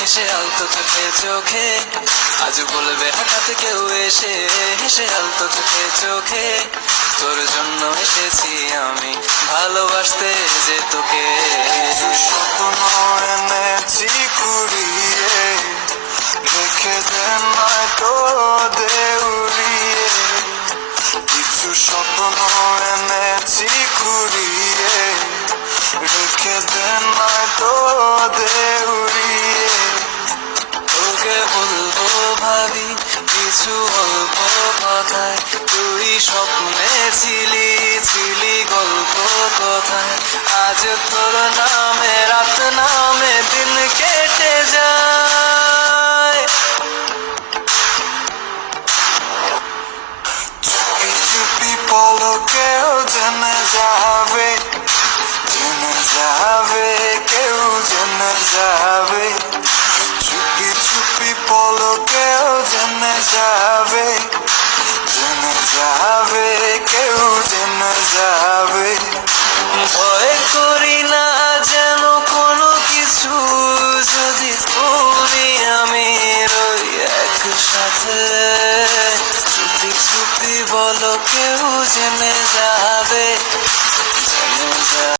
হেসে আলতো চোখে চোখে, আজ বলবে হঠাৎ কেউ এসে, হেসে আলতো চোখে চোখে, তোর জন্য এসেছি আমি ভালোবাসতে যে তোকে। স্বপ্ন এনেছি কুড়িয়ে, রেখে দে নয়তো দে উড়িয়ে। কিছু স্বপ্ন এনেছি কুড়িয়ে, রেখে দে নয়তো দে উড়িয়ে। তোকে বলবো ভাবি কিছু অল্প কথায়, তুই স্বপ্নে ছিলি ছিলি গল্প কথায়, আজ তোর নামে রাত নামে দিন কেটে যায়। চুপি চুপি পলকেও জেনে যাবে, জেনে যাবে, কেউ জেনে যাবে। চুপি চুপি পলকেও জেনে যাবে, জেনে যাবে, কেউ জেনে যাবে। ভয় করি না যেন কোনো কিছু, যদি তুমি আমি রই একসাথে। চুপি চুপি বলো কেউ জেনে যাবে, জেনে যাবে।